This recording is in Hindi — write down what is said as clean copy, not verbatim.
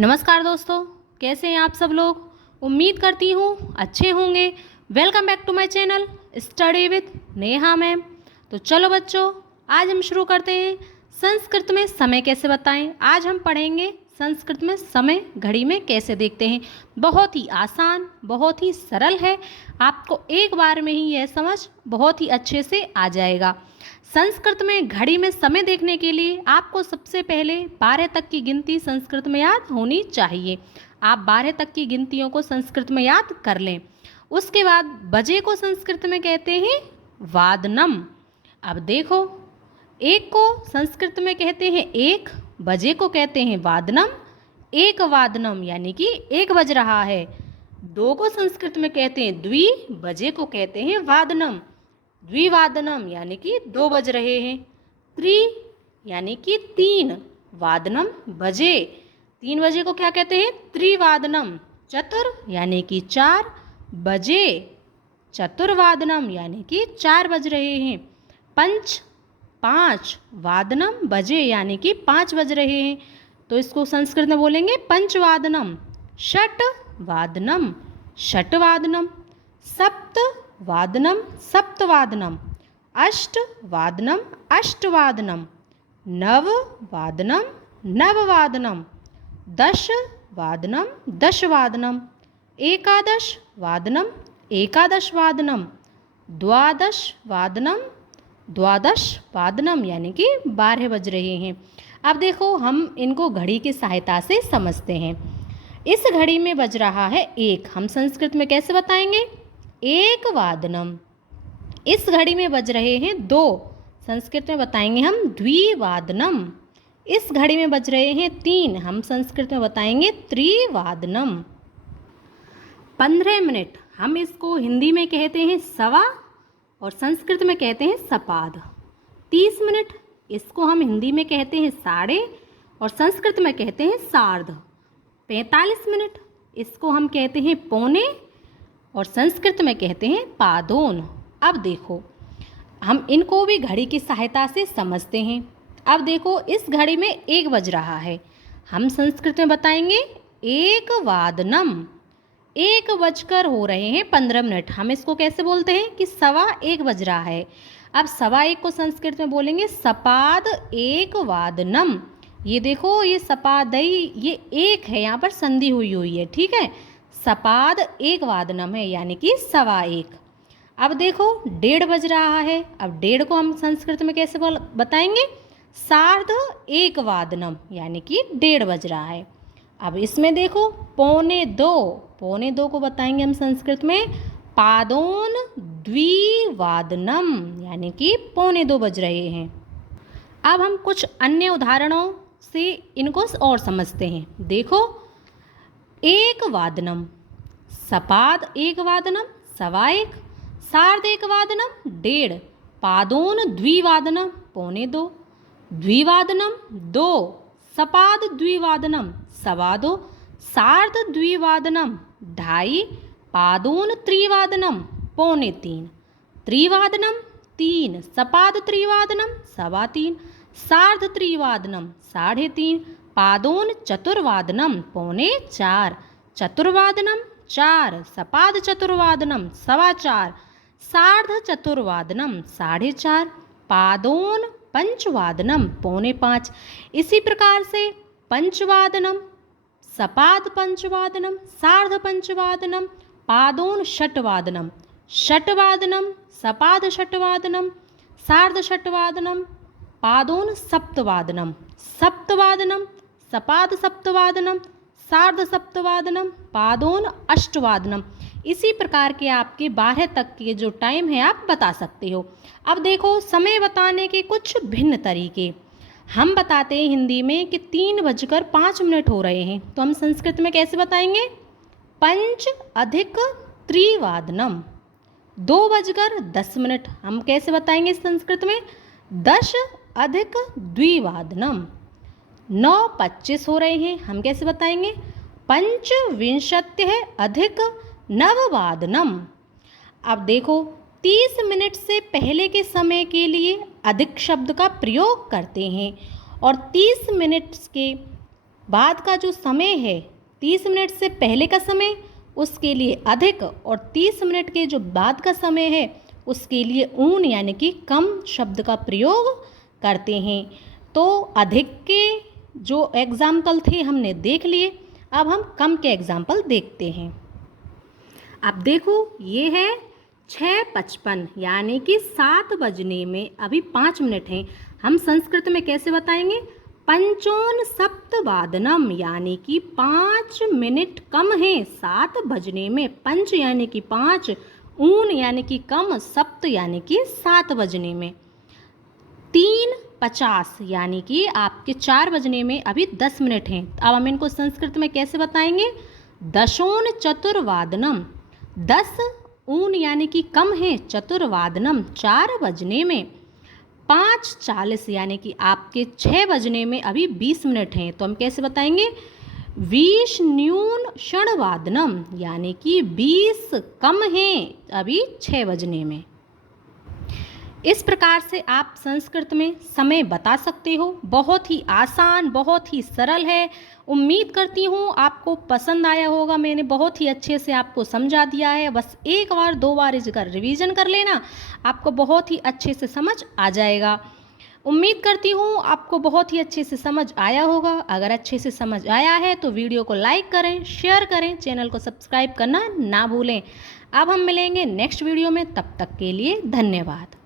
नमस्कार दोस्तों, कैसे हैं आप सब लोग। उम्मीद करती हूँ अच्छे होंगे। Welcome back to my channel study with Neha ma'am. तो चलो बच्चों, आज हम शुरू करते हैं संस्कृत में समय कैसे बताएं। आज हम पढ़ेंगे संस्कृत में समय घड़ी में कैसे देखते हैं। बहुत ही आसान, बहुत ही सरल है। आपको एक बार में ही यह समझ बहुत ही अच्छे से आ जाएगा। संस्कृत में घड़ी में समय देखने के लिए आपको सबसे पहले 12 तक की गिनती संस्कृत में याद होनी चाहिए। आप 12 तक की गिनतियों को संस्कृत में याद कर लें। उसके बाद बजे को संस्कृत में कहते हैं वादनम। अब देखो, एक को संस्कृत में कहते हैं एक, बजे को कहते हैं वादनम। एक वादनम यानी कि एक बज रहा है। दो को संस्कृत में कहते हैं द्वि, बजे को कहते हैं वादनम। द्विवादनम यानी कि 2 बज रहे हैं। त्रि यानी कि 3, वादनम बजे, 3 बजे को क्या कहते हैं त्रिवादनम। चतुर यानी कि 4 बजे, चतुर्वादनम यानी कि 4 बज रहे हैं। पंच 5, वादनम बजे यानी कि 5 बज रहे हैं। तो इसको संस्कृत में बोलेंगे पंचवादनम। षट वादनम, षटवादनम। सप्त वादनम, सप्तवादनम। अष्ट वादनम, अष्टवादनम। नव वादनम, नववादनम। दश वादनम, दशवादनम। एकादश वादनम, एकादशवादनम। द्वादश वादनम, द्वादश वादनम यानी कि 12 बज रहे हैं। अब देखो, हम इनको घड़ी की सहायता से समझते हैं। इस घड़ी में बज रहा है एक, हम संस्कृत में कैसे बताएंगे एक वादनम। इस घड़ी में बज रहे हैं 2, संस्कृत में बताएंगे हम द्विवादनम। इस घड़ी में बज रहे हैं 3, हम संस्कृत में बताएंगे त्रिवादनम। 15 मिनट, हम इसको हिंदी में कहते हैं सवा और संस्कृत में कहते हैं सपाद। 30 मिनट, इसको हम हिंदी में कहते हैं साढ़े और संस्कृत में कहते हैं सार्ध। 45 मिनट, इसको हम कहते हैं पौने और संस्कृत में कहते हैं पादोन। अब देखो, हम इनको भी घड़ी की सहायता से समझते हैं। अब देखो, इस घड़ी में 1 बज रहा है, हम संस्कृत में बताएंगे एक वादनम। 1 बजकर हो रहे हैं 15 मिनट, हम इसको कैसे बोलते हैं कि सवा 1 बज रहा है। अब सवा 1 को संस्कृत में बोलेंगे सपाद एक वादनम। ये देखो, ये सपादई, ये एक है, यहाँ पर संधि हुई हुई है, ठीक है। सपाद एक वादनम है यानी कि सवा 1। अब देखो, 1:30 बज रहा है। अब 1:30 को हम संस्कृत में कैसे बताएंगे सार्ध एक वादनम यानी कि 1:30 बज रहा है। अब इसमें देखो, पौने 2, पौने 2 को बताएंगे हम संस्कृत में पादोन द्विवादनम यानी कि पौने 2 बज रहे हैं। अब हम कुछ अन्य उदाहरणों से इनको और समझते हैं। देखो, एक वादनम, सपाद एक वादनम सवा 1, सार्ध एक वादनम 1:30, पादोन द्विवादनम पौने 2, द्विवादनम 2, सपाद द्विवादनम सवा 2, सार्ध द्विवादनम 2.5, पादोन त्रिवादनम पौने 3, त्रिवादनम 3, सपाद त्रिवादनम सवा 3, सार्ध त्रिवादनम 3.5, पादोन चतुर्वादनम पौने 4, चतुर्वादनम 4, सपाद चतुर्वादनम सवा 4, सार्ध चतुर्वादनम 4.5, पादोन पंचवादनम पौने 5। इसी प्रकार से पंचवादनम, सपाद पंचवादनम, सार्ध पंचवादनम, पादोन षटवादनम, षटवादनम, सपाद षटवादनम, सार्ध षटवादनम, पादोन सप्तवादनम, सप्तवादनम, सपाद सप्तवादनम, सार्ध सप्तवादनम, पादोन अष्टवादनम। इसी प्रकार के आपके 12 तक के जो टाइम है आप बता सकते हो। अब देखो, समय बताने के कुछ भिन्न तरीके। हम बताते हैं हिंदी में कि 3:05 हो रहे हैं, तो हम संस्कृत में कैसे बताएंगे पंच अधिक त्रिवादनम। 2:10 हम कैसे बताएंगे संस्कृत में 10 अधिक द्विवादनम। 9:25 हो रहे हैं, हम कैसे बताएंगे पंचविंशत्य अधिक नववादनम। अब देखो, 30 मिनट से पहले के समय के लिए अधिक शब्द का प्रयोग करते हैं और 30 मिनट के बाद का जो समय है 30 मिनट से पहले का समय उसके लिए अधिक, और 30 मिनट के जो बाद का समय है उसके लिए ऊन यानी कि कम शब्द का प्रयोग करते हैं। तो अधिक के जो एग्जाम्पल थे हमने देख लिए, अब हम कम के एग्जाम्पल देखते हैं। अब देखो ये है 6:55 यानी कि 7 बजने में अभी 5 मिनट हैं। हम संस्कृत में कैसे बताएंगे? पंचोन सप्तवादनम यानी कि 5 मिनट कम हैं 7 बजने में। पंच यानी कि 5, ऊन यानी कि कम, सप्त यानी कि 7 बजने में। 3:50 यानी कि आपके 4 बजने में अभी 10 मिनट हैं। अब हम इनको संस्कृत में कैसे बताएंगे? दशोन चतुर्वादनम, 10 ऊन यानी कि कम है, चतुर्वादनम 4 बजने में। 5:40 यानी कि आपके 6 बजने में अभी 20 मिनट हैं, तो हम कैसे बताएंगे? 20 न्यून षणवादनम यानी कि 20 कम हैं अभी 6 बजने में। इस प्रकार से आप संस्कृत में समय बता सकते हो। बहुत ही आसान, बहुत ही सरल है। उम्मीद करती हूँ आपको पसंद आया होगा। मैंने बहुत ही अच्छे से आपको समझा दिया है। बस एक बार 2 बार इसका रिवीजन कर लेना, आपको बहुत ही अच्छे से समझ आ जाएगा। उम्मीद करती हूँ आपको बहुत ही अच्छे से समझ आया होगा। अगर अच्छे से समझ आया है तो वीडियो को लाइक करें, शेयर करें, चैनल को सब्सक्राइब करना ना भूलें। अब हम मिलेंगे नेक्स्ट वीडियो में, तब तक के लिए धन्यवाद।